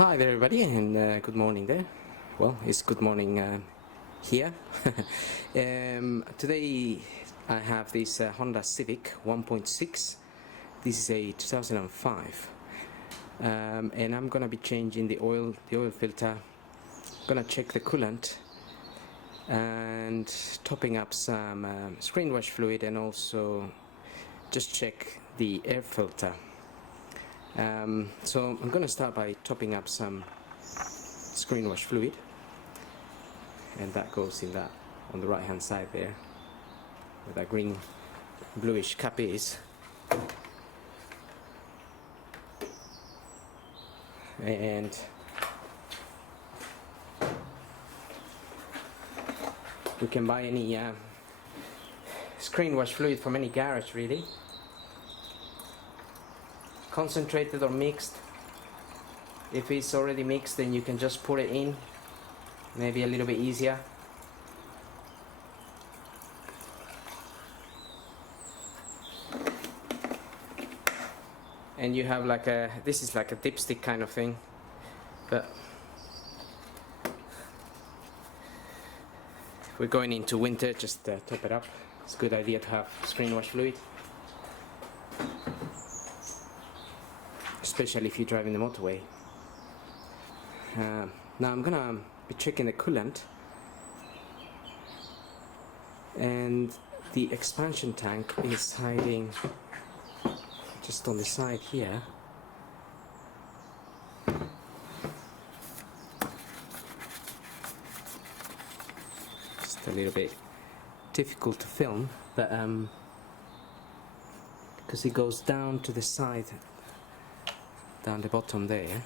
Hi there everybody, and good morning there. Well, it's good morning here. Today I have this Honda Civic 1.6. This is a 2005, and I'm gonna be changing the oil filter. Gonna check the coolant and topping up some screenwash fluid, and also just check the air filter. So I'm going to start by topping up some screenwash fluid, and that goes in that on the right hand side there where that green bluish cap is. And we can buy any screenwash fluid from any garage really, concentrated or mixed. If it's already mixed, then you can just pour it in, maybe a little bit easier. And you have like this is like a dipstick kind of thing, but if we're going into winter, just top it up. It's a good idea to have screenwash fluid, especially if you're driving the motorway. Now I'm gonna be checking the coolant, and the expansion tank is hiding just on the side here. Just a little bit difficult to film, but because it goes down to the side, down the bottom there.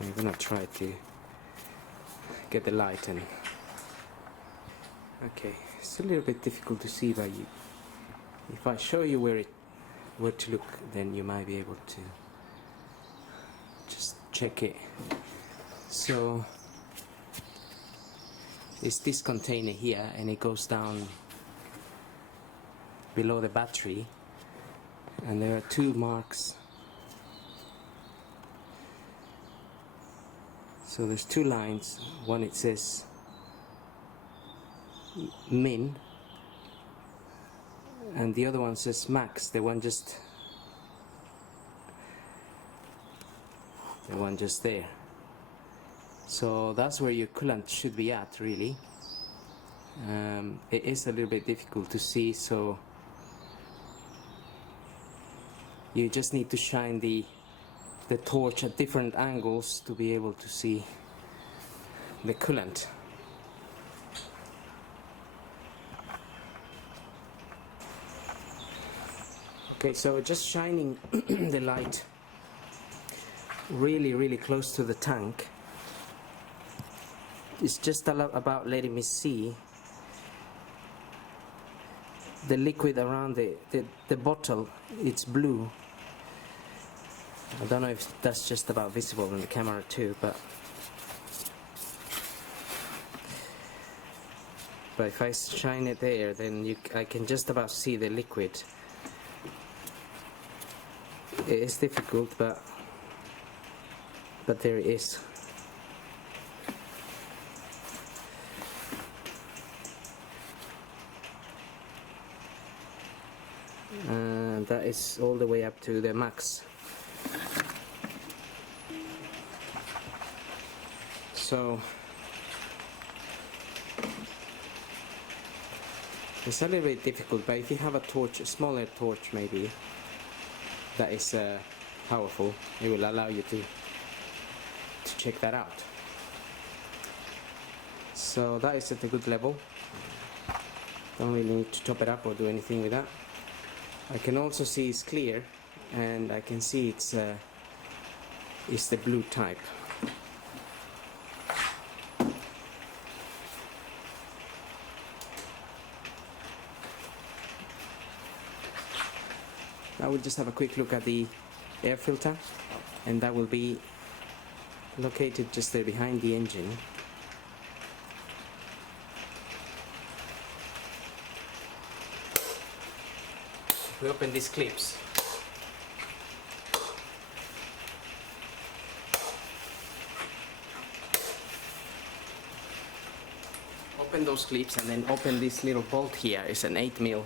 I'm gonna try to get the light in. Okay, it's a little bit difficult to see, but if I show you where to look, then you might be able to just check it. So it's this container here, and it goes down below the battery, and there are two marks. So there's two lines. One it says min, and the other one says max. The one just there. So that's where your coolant should be at, really. It is a little bit difficult to see, so you just need to shine the torch at different angles to be able to see the coolant. Okay, so just shining the light really close to the tank is just about letting me see the liquid around the bottle. It's blue. I don't know if that's just about visible in the camera too, but if I shine it there, then I can just about see the liquid. It is difficult, but there it is. And that is all the way up to the max. So it's a little bit difficult, but if you have a torch, a smaller torch maybe, that is powerful, it will allow you to check that out. So that is at a good level. Don't really need to top it up or do anything with that. I can also see it's clear, and I can see it's the blue type. I will just have a quick look at the air filter, and that will be located just there behind the engine. We open these clips. open those clips and then open this little bolt here. It's an 8mm.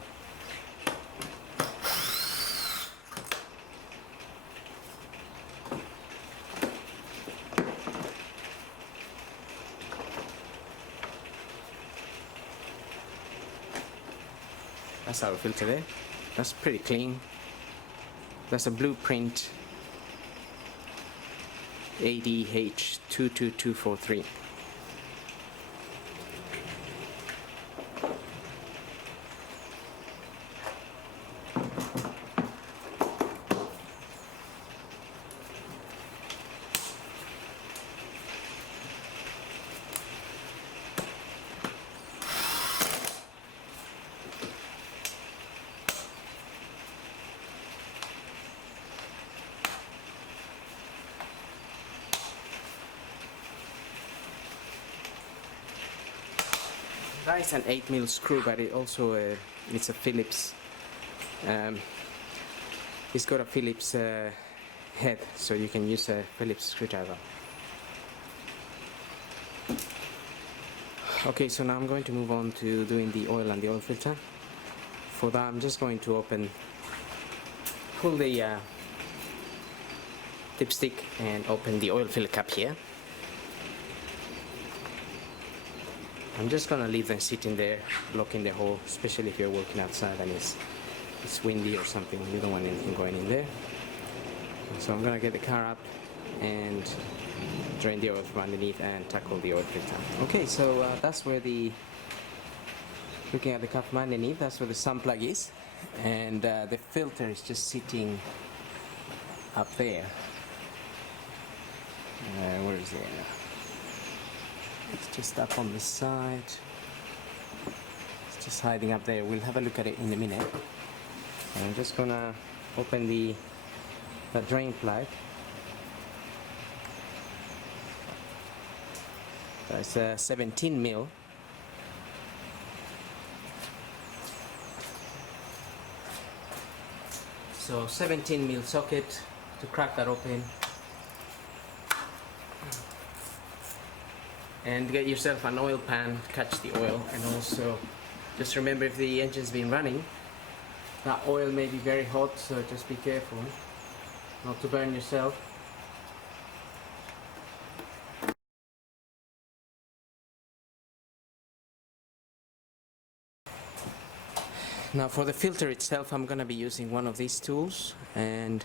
That's our filter there. That's pretty clean. That's a blueprint ADH22243. That is an 8mm screw, but it also it's a Phillips. It's got a Phillips head, so you can use a Phillips screwdriver. Okay, so now I'm going to move on to doing the oil and the oil filter. For that, I'm just going to pull the dipstick and open the oil fill cap here. I'm just gonna leave them sitting there, blocking the hole, especially if you're working outside and it's windy or something. You don't want anything going in there. So I'm gonna get the car up and drain the oil from underneath and tackle the oil filter. Okay, so that's where looking at the cup from underneath, that's where the sun plug is, and the filter is just sitting up there. Where is it? It's just up on the side. It's just hiding up there. We'll have a look at it in a minute. And I'm just gonna open the drain plug. That's a 17mm. So 17mm socket to crack that open. And get yourself an oil pan, catch the oil, and also just remember if the engine's been running, that oil may be very hot, so just be careful not to burn yourself. Now for the filter itself, I'm going to be using one of these tools, and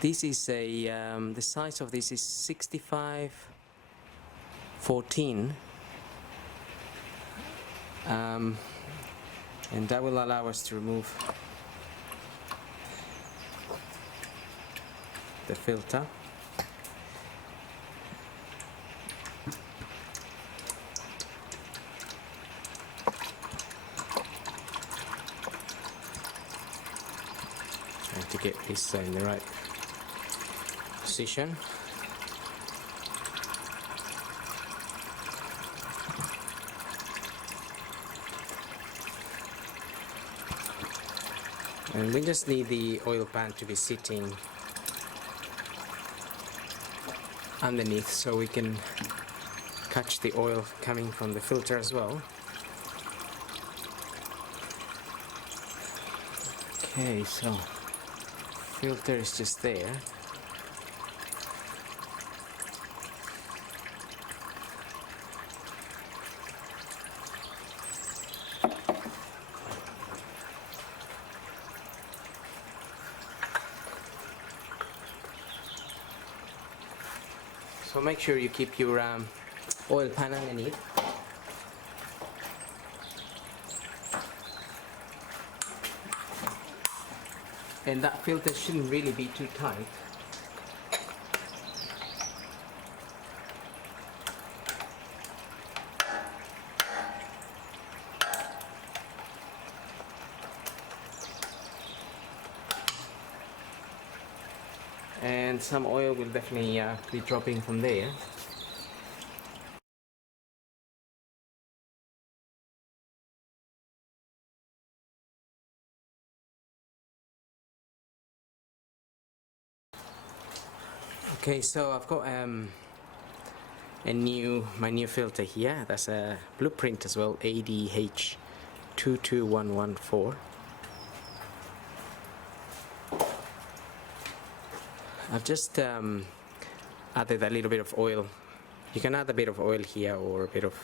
this is the size of this is 6514, and that will allow us to remove the filter. Trying to get this in the right position. And we just need the oil pan to be sitting underneath so we can catch the oil coming from the filter as well. Okay, so filter is just there. So make sure you keep your oil pan underneath. And that filter shouldn't really be too tight. And some oil will definitely be dropping from there. Okay, so I've got my new filter here. That's a blueprint as well, ADH 22114. I've just added a little bit of oil. You can add a bit of oil here or a bit of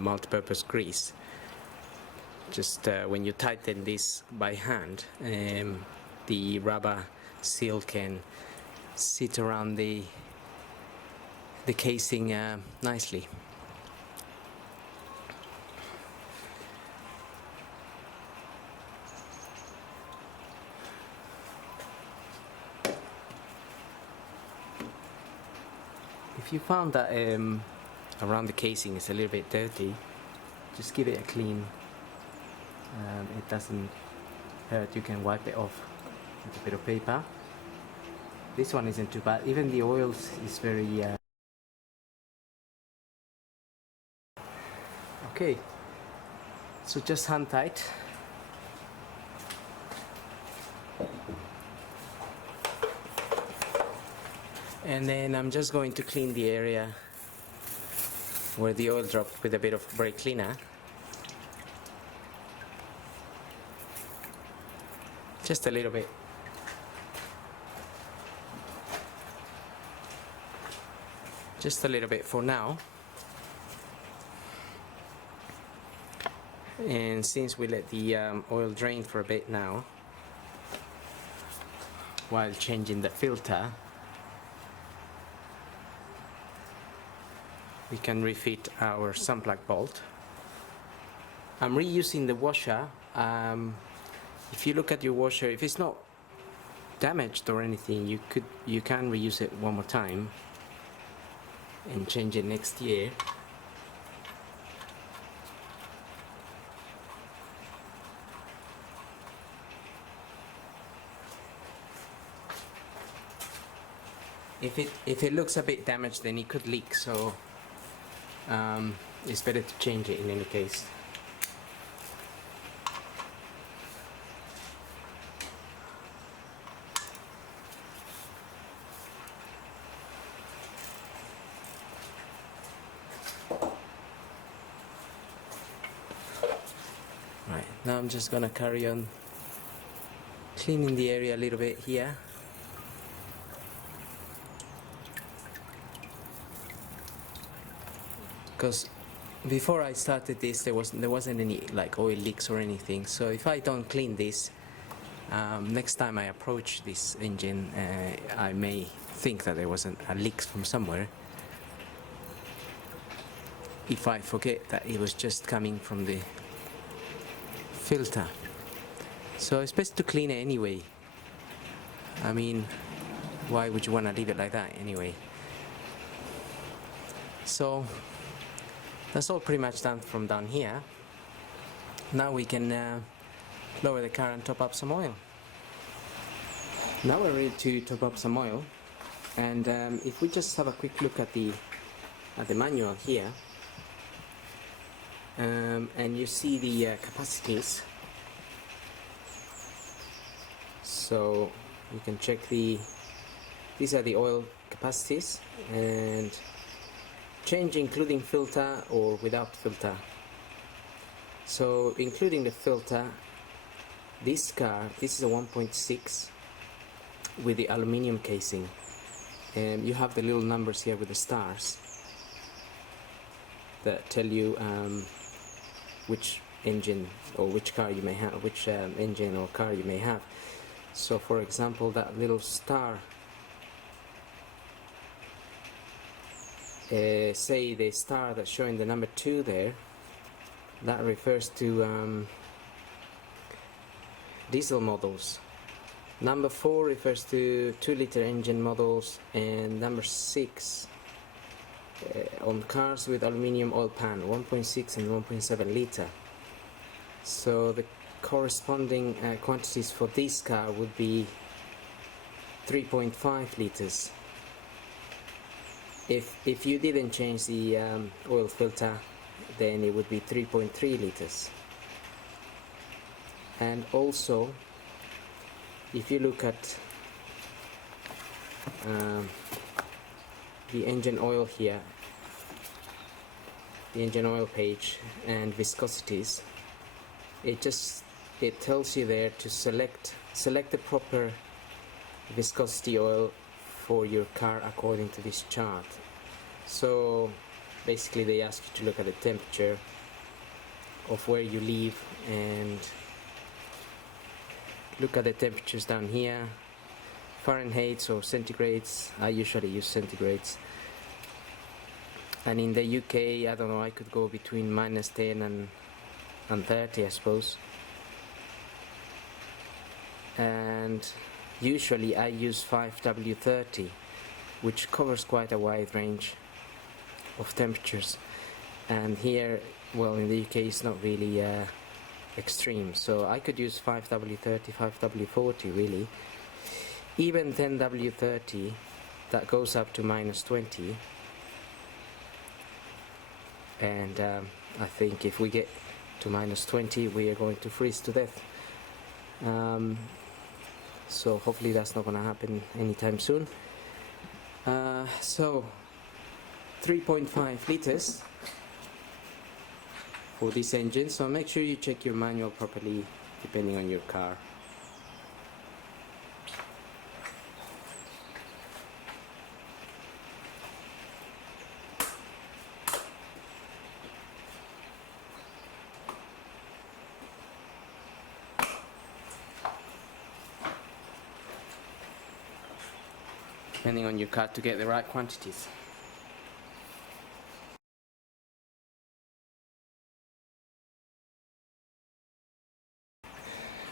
multi-purpose grease. Just when you tighten this by hand, the rubber seal can sit around the casing nicely. If you found that around the casing is a little bit dirty, just give it a clean. It doesn't hurt. You can wipe it off with a bit of paper. This one isn't too bad. Even the oils is very okay. So just hand tight. And then I'm just going to clean the area where the oil dropped with a bit of brake cleaner. Just a little bit. Just a little bit for now. And since we let the oil drain for a bit now, while changing the filter, we can refit our sun plug bolt. I'm reusing the washer. If you look at your washer, if it's not damaged or anything, you can reuse it one more time and change it next year. If it looks a bit damaged, then it could leak, so it's better to change it in any case. Right, now I'm just gonna carry on cleaning the area a little bit here. Because before I started this, there wasn't any like oil leaks or anything. So if I don't clean this, next time I approach this engine, I may think that there was a leak from somewhere, if I forget that it was just coming from the filter. So it's best to clean it anyway. I mean, why would you want to leave it like that anyway? So that's all pretty much done from down here. Now we can lower the car and top up some oil. Now we're ready to top up some oil, and if we just have a quick look at the manual here, and you see the capacities, so you can check these are the oil capacities, and change including filter or without filter. So including the filter, this car, this is a 1.6 with the aluminium casing, and you have the little numbers here with the stars that tell you which engine or which car you may have, which engine or car you may have. So for example, that little star, say the star that's showing the number 2 there, that refers to diesel models. Number 4 refers to 2-liter engine models, and number 6 on cars with aluminium oil pan, 1.6 and 1.7 liter. So the corresponding quantities for this car would be 3.5 liters. If you didn't change the oil filter, then it would be 3.3 liters. And also, if you look at the engine oil here, the engine oil page and viscosities, it tells you there to select the proper viscosity oil for your car according to this chart. So basically they ask you to look at the temperature of where you live and look at the temperatures down here, Fahrenheit or centigrades. I usually use centigrades, and in the UK, I don't know, I could go between -10 and 30, I suppose. And usually I use 5W30, which covers quite a wide range of temperatures, and here, well, in the UK it's not really extreme, so I could use 5W30, 5W40 really. Even 10W30, that goes up to -20, and I think if we get to -20 we are going to freeze to death. So hopefully that's not going to happen anytime soon. So 3.5 liters for this engine, so make sure you check your manual properly depending on your car. Depending on your car to get the right quantities.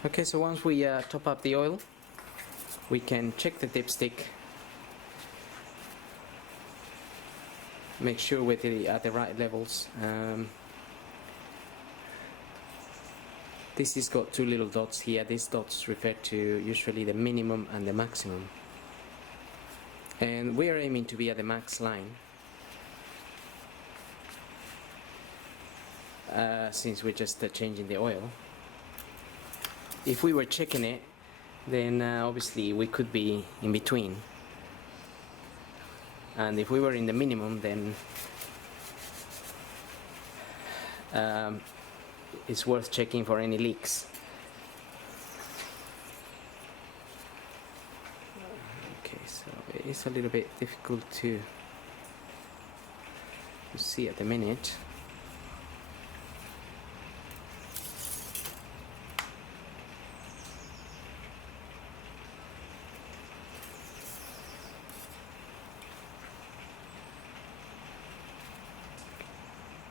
Okay, so once we top up the oil, we can check the dipstick, make sure we're at the right levels. This has got two little dots here. These dots refer to usually the minimum and the maximum, and we are aiming to be at the max line, since we're just changing the oil. If we were checking it, then obviously we could be in between, and if we were in the minimum, then it's worth checking for any leaks. Okay, so it is a little bit difficult to see at the minute.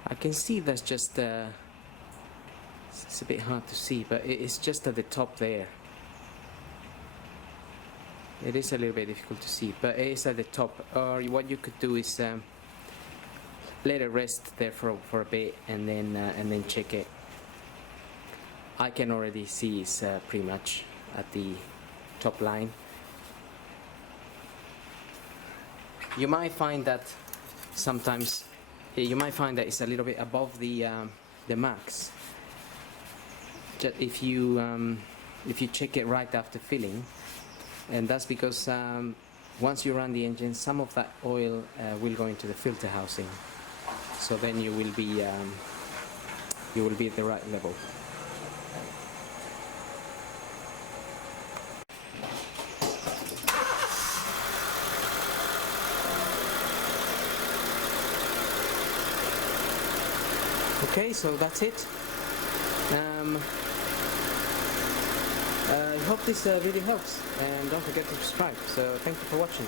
I can see that's just it's a bit hard to see, but it's just at the top there. It is a little bit difficult to see, but it is at the top. Or what you could do is let it rest there for a bit, and then check it. I can already see it's pretty much at the top line. You might find that sometimes it's a little bit above the max. Just if you check it right after filling, and that's because once you run the engine, some of that oil will go into the filter housing. So then you will be at the right level. Okay, so that's it. I hope this video helps, and don't forget to subscribe. So thank you for watching.